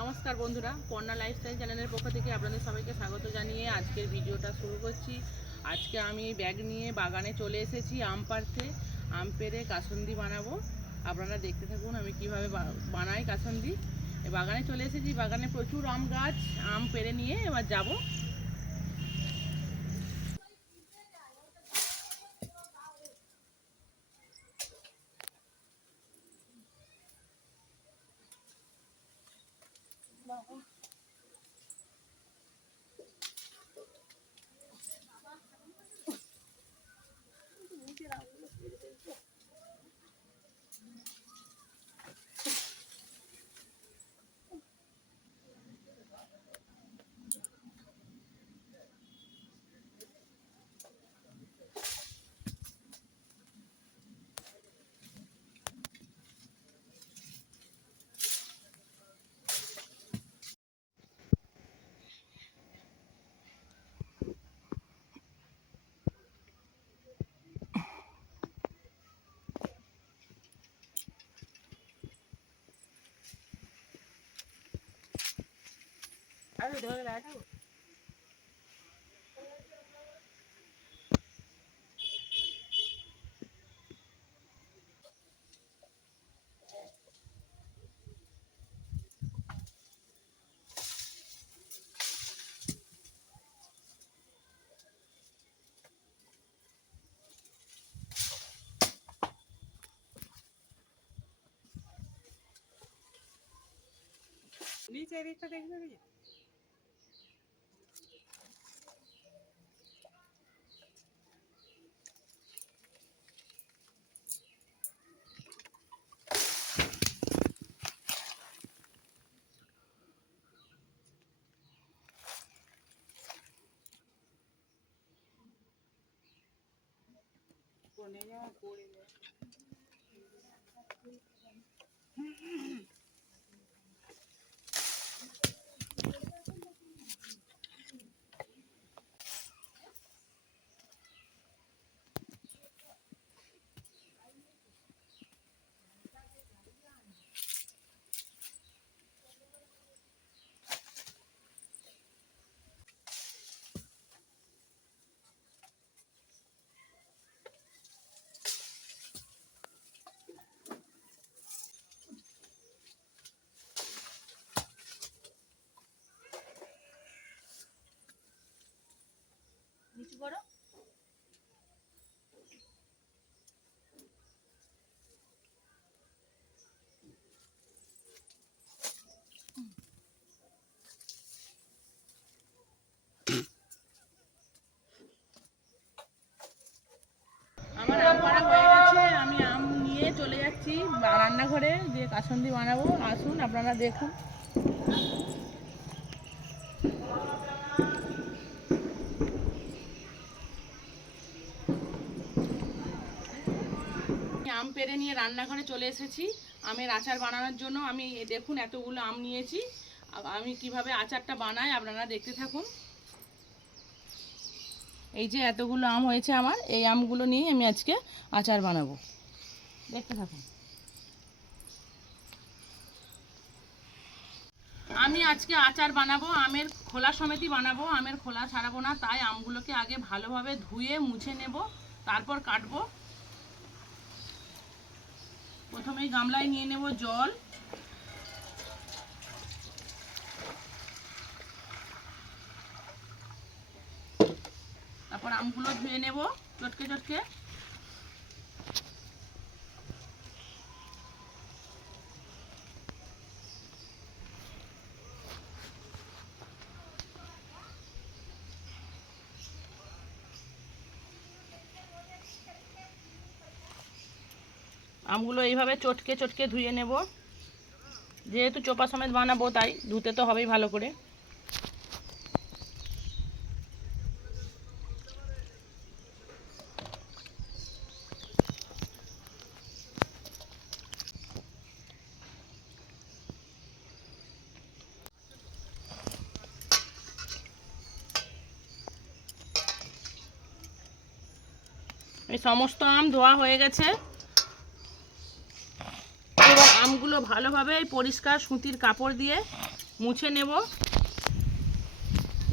নমস্কার বন্ধুরা, পর্ণা লাইফস্টাইল চ্যানেলের পক্ষ থেকে আপনাদের সবাইকে স্বাগত জানিয়ে আজকের ভিডিওটা শুরু করছি। আজকে আমি ব্যাগ নিয়ে বাগানে চলে এসেছি আম পাড়তে। আম পেড়ে কাসুন্দি বানাবো। আপনারা দেখতে থাকুন আমি কিভাবে বানাই কাসুন্দি। বাগানে চলে এসেছি, বাগানে প্রচুর আম গাছ। আম পেড়ে নিয়ে এবার যাব। আরে ধরে রাখো। নিচে দিকটা দেখবে কি? কোনে যাওয়া পড়ে যায়। নিচু করো। আমার আম পাড়া হয়ে গেছে। আমি আম নিয়ে চলে যাচ্ছি রান্নাঘরে, দিয়ে কাসুন্দি বানাবো। আসুন আপনারা দেখুন। আম পেড়ে নিয়ে রান্নাঘরে চলে এসেছি আমের আচার বানানোর জন্য। আমি দেখুন এতগুলো আম নিয়েছি। আমি কিভাবে আচারটা বানাই আপনারা দেখতে থাকুন। এই যে এতগুলো আম হয়েছে আমার, এই আমগুলো নিয়ে আমি আজকে আচার বানাবো, দেখতে থাকুন। আমি আজকে আচার বানাবো, আমের খোলা সমেতই বানাবো, আমের খোলা ছাড়াবো না। তাই আমগুলোকে আগে ভালোভাবে ধুয়ে মুছে নেব, তারপর কাটবো। প্রথমেই গামলায় নিয়ে নেব জল। তারপর আমগুলো ধুয়ে নেব চটকে চটকে। আমগুলো এইভাবে চটকে চটকে ধুয়ে নেব, যেহেতু চোপা সমেত বানাবো তাই ধুতে তো হবেই ভালো করে। এই সমস্ত আম ধোয়া হয়ে গেছে। এবার আমগুলো ভালোভাবে এই পরিষ্কার সুতির কাপড় দিয়ে মুছে নেব।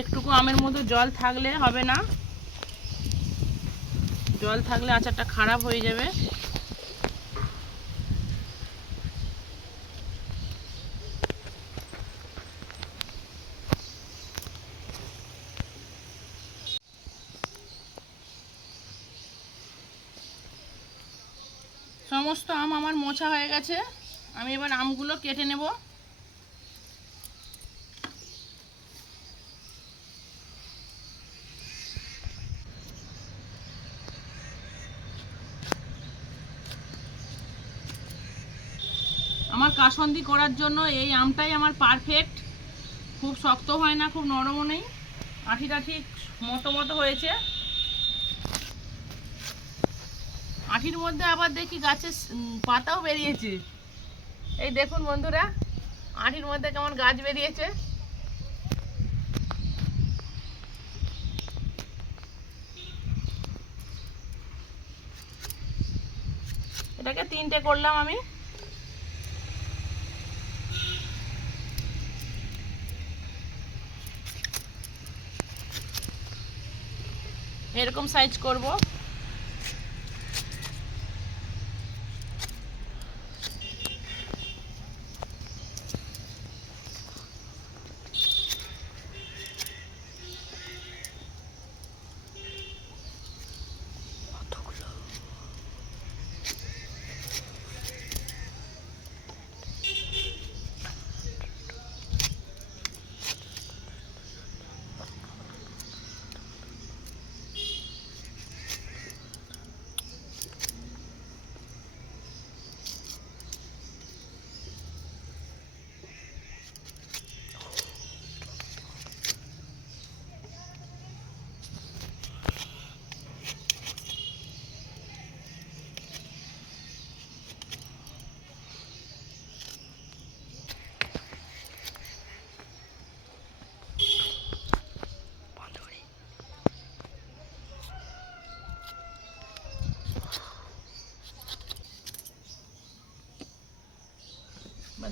একটুকু আমের মধ্যে জল থাকলে হবে না, জল থাকলে আচারটা খারাপ হয়ে যাবে। সমস্ত আম আমার মোছা হয়ে গেছে। আমি এবার আমগুলো কেটে নেব। আমার কাসন্দি করার জন্য এই আমটাই আমার পারফেক্ট। খুব শক্ত হয় না, খুব নরমও নেই, আঠিটা ঠিক মতো মতো হয়েছে। আঠির মধ্যে আবার দেখি গাছের পাতাও বেরিয়েছে। এই দেখুন বন্ধুরা, আঠির মধ্যে কেমন গাছ বেরিয়েছে। এটাকে 3টে করলাম আমি। এরকম সাইজ করব।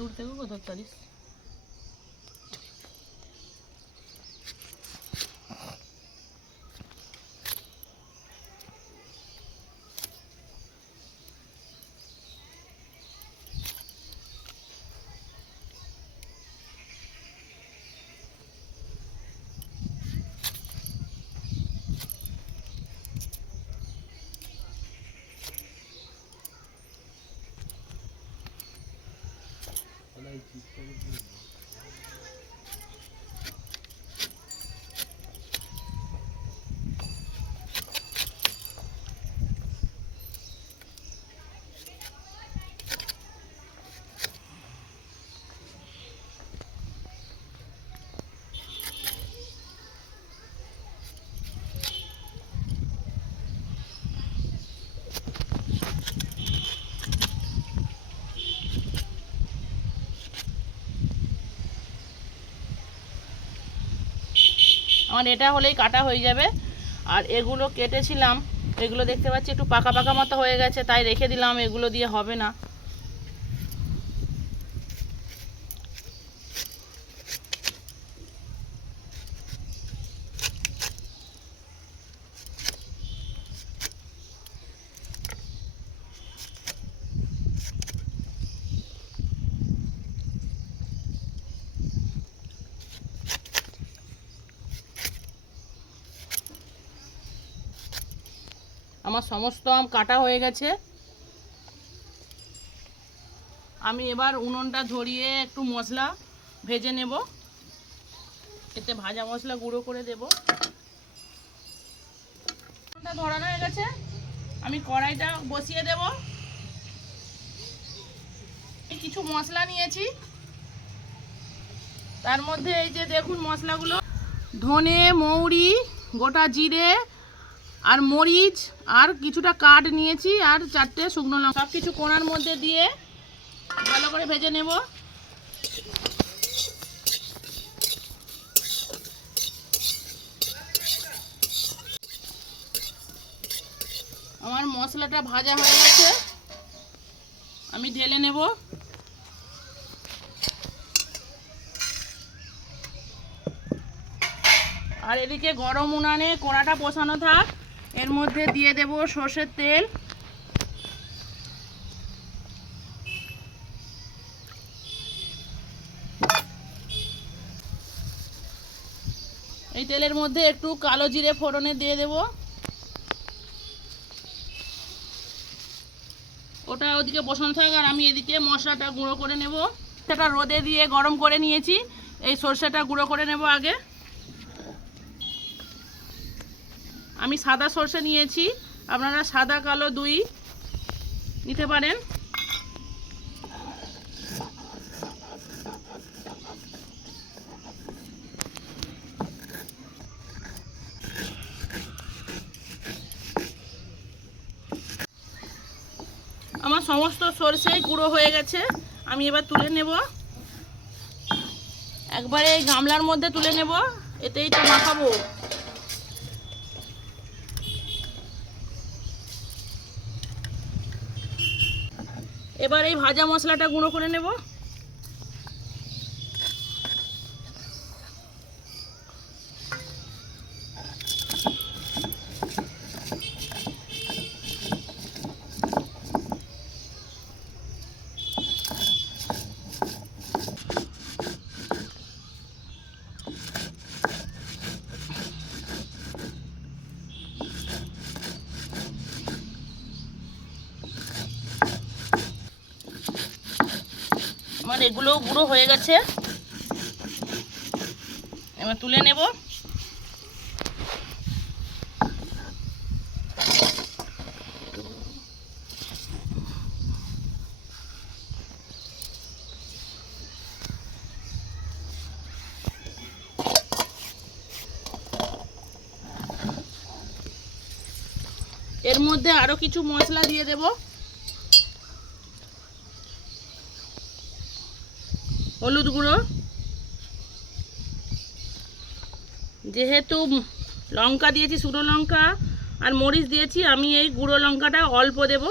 দূর থেকে কোথাও পারিস। আমার এটা হলেই কাটা হয়ে যাবে। আর এগুলো কেটেছিলাম, এগুলো দেখতে পাচ্ছি একটু পাকা পাকা মতো হয়ে গেছে, তাই রেখে দিলাম, এগুলো দিয়ে হবে না। আমার সমস্ত আম কাটা হয়ে গেছে। আমি এবার উনুনটা ধরিয়ে একটু মশলা ভেজে নেব। এতে ভাজা মশলা গুঁড়ো করে দেব। উনুনটা ধরানো হয়ে গেছে, আমি কড়াইটা বসিয়ে দেব। কিছু মশলা নিয়েছি, তার মধ্যে এই যে দেখুন মশলাগুলো, ধনে, মৌরি, গোটা জিরে আর মরিচ আর কিছুটা কাঠ নিয়েছি আর 4টে শুকনো লঙ্কা, সব কিছু কোনার মধ্যে দিয়ে ভালো করে ভেজে নেব। আমার মশলাটা ভাজা হয়ে গেছে, আমি ঢেলে নেব। আর এদিকে গরম উনানে কড়াটা বসানো থাক, এর মধ্যে দিয়ে দেব সর্ষের তেল। এই তেলের মধ্যে একটু কালো জিরে ফোড়নে দিয়ে দেব। ওটা ওদিকে বসানো থাক আর আমি এদিকে মশলাটা গুঁড়ো করে নেব। সেটা রোদে দিয়ে গরম করে নিয়েছি, এই সর্ষেটা গুঁড়ো করে নেব আগে। আমি সাদা সর্ষে নিয়েছি, আপনারা সাদা কালো দুই নিতে পারেন। আমার সমস্ত সরষেই গুঁড়ো হয়ে গেছে, আমি এবার তুলে নেব। একবারে এই গামলার মধ্যে তুলে নেব, এতেই তো মাখাবো। এবার এই ভাজা মশলাটা গুঁড়ো করে নেব। আমার এগুলো গুঁড়ো হয়ে গেছে, এবার তুলে নেব। এর মধ্যে আরো কিছু মশলা দিয়ে দেব। হলুদ গুঁড়ো, যেহেতু লঙ্কা দিয়েছি শুকনো লঙ্কা আর মরিচ দিয়েছি, আমি এই গুঁড়ো লঙ্কাটা অল্প দেব।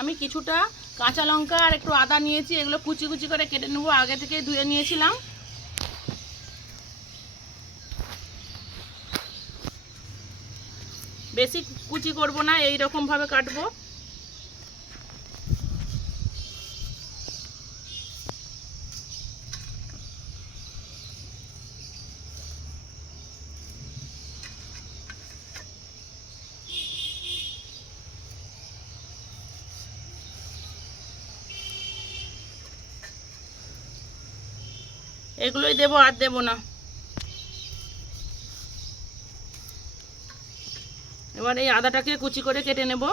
আমি কিছুটা কাঁচা লঙ্কা আর একটু আদা নিয়েছি, এগুলো কুচি কুচি করে কেটে নেব, আগে থেকে ধুয়ে নিয়েছিলাম। বেশি কুচি করব না, এই রকম ভাবে কাটবো। এগুলোই দেবো, আর দেবো না। এবার এই আদাটাকে কুচি করে কেটে নেব।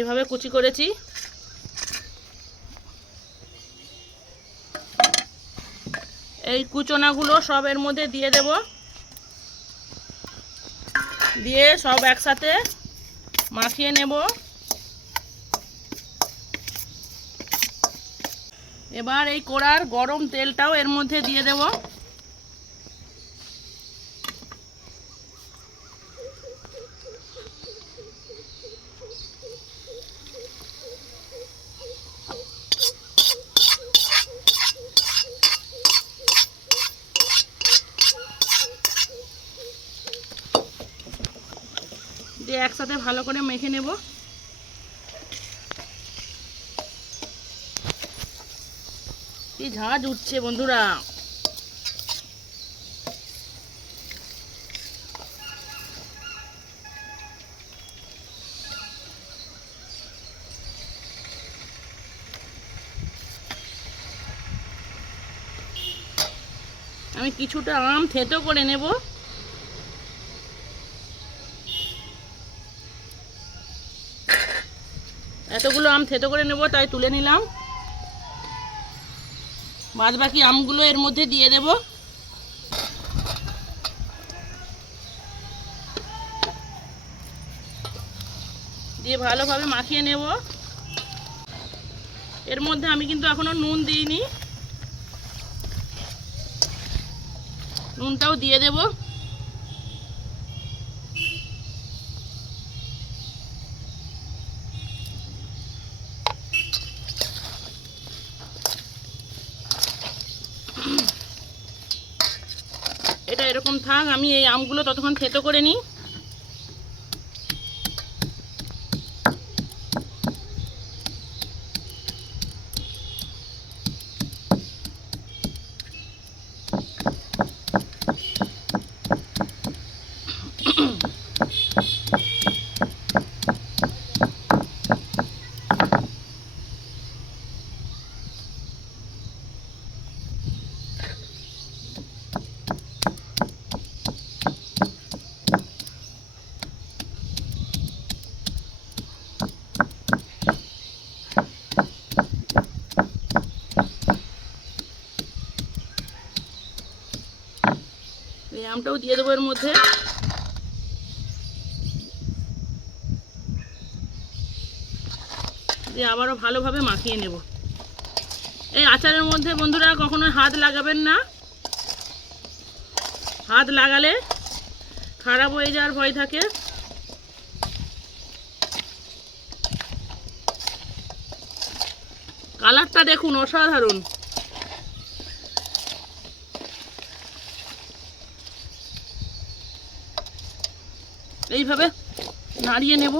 এইভাবে কুচি করেছি। এই কুচোনাগুলো সব এর মধ্যে দিয়ে দেব, দিয়ে সব একসাথে মাখিয়ে নেব। এবার এই কড়ার গরম তেলটাও এর মধ্যে দিয়ে দেব। দিয়ে একসাথে ভালো করে মেখে নেব। কি ঝাঁজ উঠছে বন্ধুরা। আমি কিছুটা আম থেতো করে নেব। এতগুলো আম থেতো করে নেব, তাই তুলে নিলাম। বাদ বাকি আমগুলো এর মধ্যে দিয়ে দেব। দিয়ে ভালোভাবে মাখিয়ে নেব। এর মধ্যে আমি কিন্তু এখনো নুন দিইনি, নুনটাও দিয়ে দেব। এটা এরকম থাক, আমি এই আমগুলো ততক্ষণ থেতো করে নিই। এই আমটাও দিয়ে দেবো এর মধ্যে। দিয়ে আবারও ভালোভাবে মাখিয়ে নেব। এই আচারের মধ্যে বন্ধুরা কখনো হাত লাগাবেন না, হাত লাগালে খারাপ হয়ে যাওয়ার ভয় থাকে। কালারটা দেখুন, অসাধারণ। এইভাবে নাড়িয়ে নেব।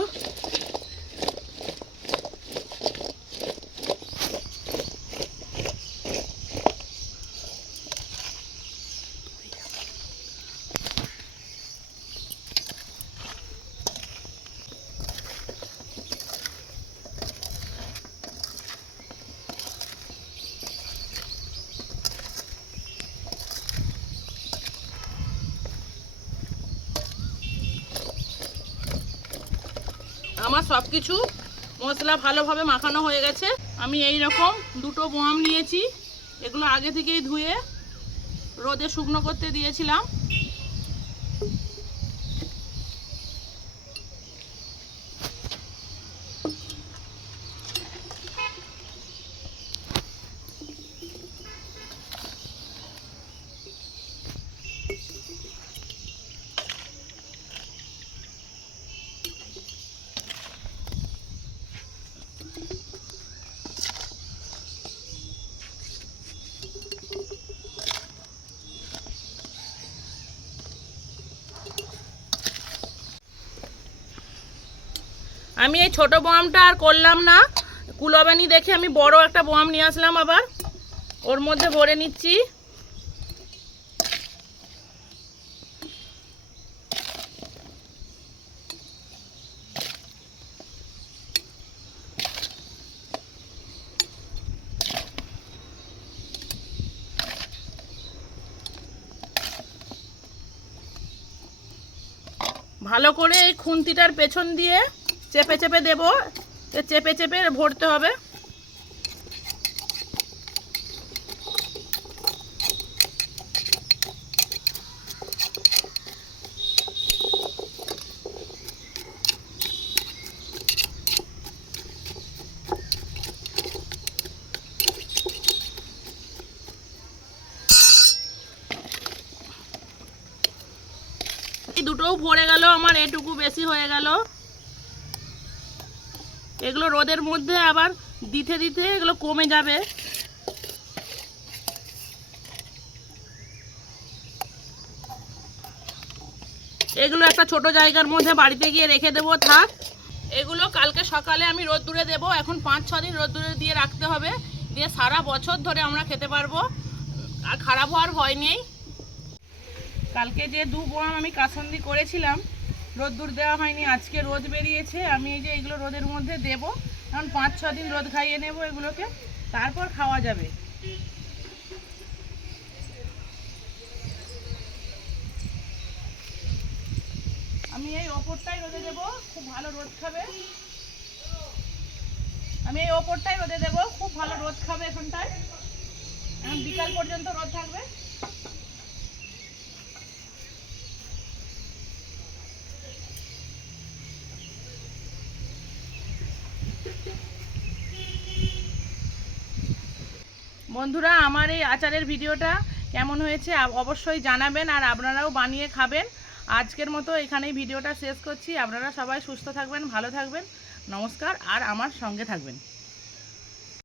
আমার সব কিছু মশলা ভালোভাবে মাখানো হয়ে গেছে। আমি এই রকম দুটো বোয়াম নিয়েছি, এগুলো আগে থেকেই ধুয়ে রোদে শুকনো করতে দিয়েছিলাম। আমি এই ছোট বোয়ামটা আর করলাম না, কুলবেনি দেখে আমি বড় একটা বোয়াম নিয়ে আসলাম, আবার ওর মধ্যে ভরে নিচ্ছি। ভালো করে এই খুন্তিটার পেছন দিয়ে চেপে চেপে দেবো, চেপে চেপে ভরতে হবে। এই দুটোও ভরে গেল, আমার এটুকু বেশি হয়ে গেল। এগুলো রোদের মধ্যে আবার দিতে দিতে এগুলো কমে যাবে। এগুলো একটা ছোট জায়গার মধ্যে বাড়িতে গিয়ে রেখে দেবো, থাক। এগুলো কালকে সকালে আমি রোদ্দুরে দেবো। এখন 5-6 দিন রোদ্দুরে দিয়ে রাখতে হবে, দিয়ে সারা বছর ধরে আমরা খেতে পারবো, আর খারাপ হওয়ার ভয় নেই। কালকে যে 2 বোয়াম আমি কাসুন্দি করেছিলাম, রোদ্দুর দেওয়া হয়নি, আজকে রোদ বেরিয়েছে। আমি এই যে এগুলো রোদের মধ্যে দেবো, এখন 5-6 দিন রোদ খাইয়ে নেব এগুলোকে, তারপর খাওয়া যাবে। আমি এই ওপরটাই রোদে দেবো, খুব ভালো রোদ খাবে। আমি এই ওপরটাই রোদে দেবো, খুব ভালো রোদ খাবে এখানটায়, এখন বিকাল পর্যন্ত রোদ থাকবে। বন্ধুরা, আমার এই আচারের ভিডিওটা কেমন হয়েছে অবশ্যই জানাবেন, আর আপনারাও বানিয়ে খাবেন। আজকের মতো এখানেই ভিডিওটা শেষ করছি। আপনারা সবাই সুস্থ থাকবেন, ভালো থাকবেন, নমস্কার, আর আমার সঙ্গে থাকবেন।